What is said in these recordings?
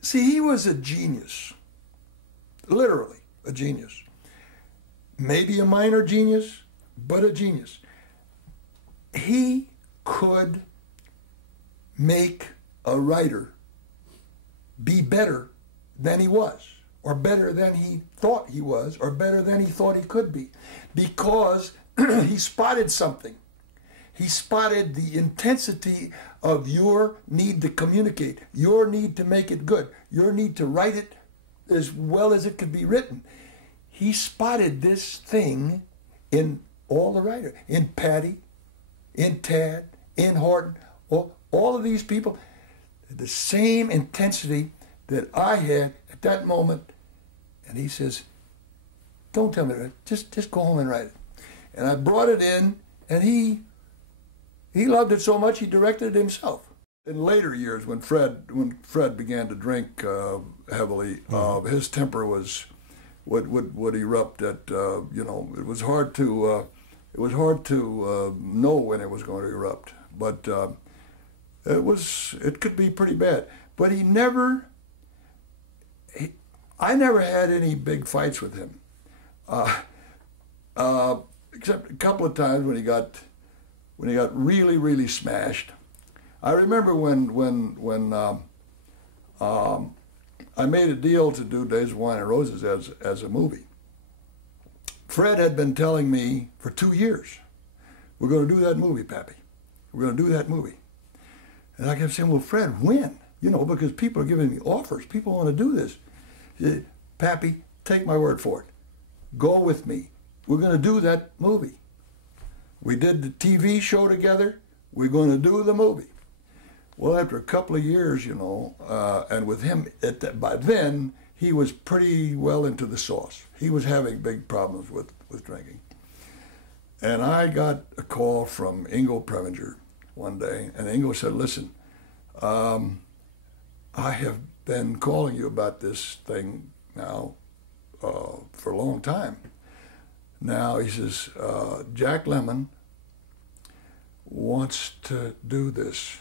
See, he was a genius, literally a genius. Maybe a minor genius, but a genius. He could make a writer be better than he was, or better than he thought he was, or better than he thought he could be, because he spotted something. He spotted the intensity of your need to communicate, your need to make it good, your need to write it as well as it could be written. He spotted this thing in all the writers, in Patty, in Tad, in Horton, all of these people, the same intensity that I had at that moment. And he says, don't tell me to write it, just go home and write it. And I brought it in, and he loved it so much he directed it himself. In later years, when Fred began to drink heavily, his temper would erupt. It was hard to know when it was going to erupt, but it could be pretty bad. But I never had any big fights with him, except a couple of times when he got really, really smashed. I remember when I made a deal to do Days of Wine and Roses as a movie. Fred had been telling me for 2 years, we're going to do that movie, Pappy. We're going to do that movie. And I kept saying, well, Fred, when? Because people are giving me offers. People want to do this. He said, Pappy, take my word for it. Go with me. We're going to do that movie. We did the TV show together. We're going to do the movie. Well, after a couple of years, and with him, by then, he was pretty well into the sauce. He was having big problems with drinking. And I got a call from Ingo Preminger one day, and Ingo said, listen, I have been calling you about this thing now for a long time. Now, he says, Jack Lemmon wants to do this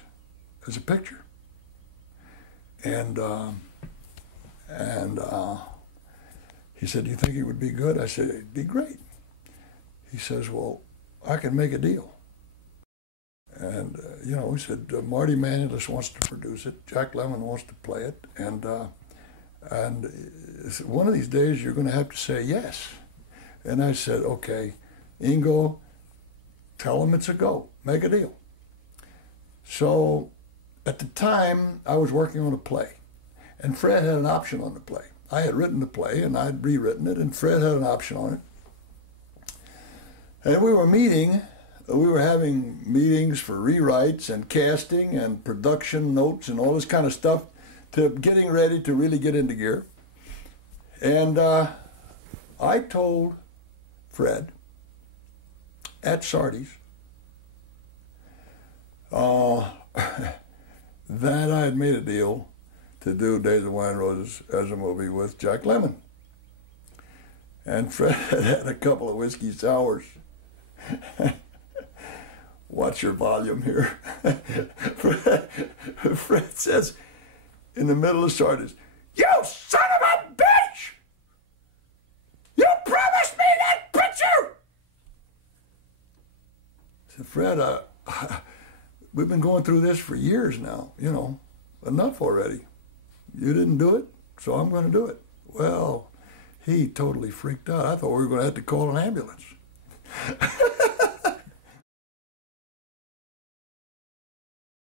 as a picture. And he said, do you think it would be good? I said, it'd be great. He says, well, I can make a deal. And, he said, Marty Manulis wants to produce it. Jack Lemmon wants to play it. And one of these days, you're going to have to say yes. And I said, okay, Ingo, tell him it's a go. Make a deal. So at the time, I was working on a play. And Fred had an option on the play. I had written the play, and I'd rewritten it, and Fred had an option on it. And we were having meetings for rewrites and casting and production notes and all this kind of stuff, to getting ready to really get into gear. And I told Fred at Sardi's that I had made a deal to do Days of Wine and Roses as a movie with Jack Lemmon. And Fred had had a couple of whiskey sours. Watch your volume here. Fred says in the middle of Sardi's, you son of a bitch! You promised me that picture! I said, Fred, we've been going through this for years now, enough already. You didn't do it, so I'm going to do it. Well, he totally freaked out. I thought we were going to have to call an ambulance.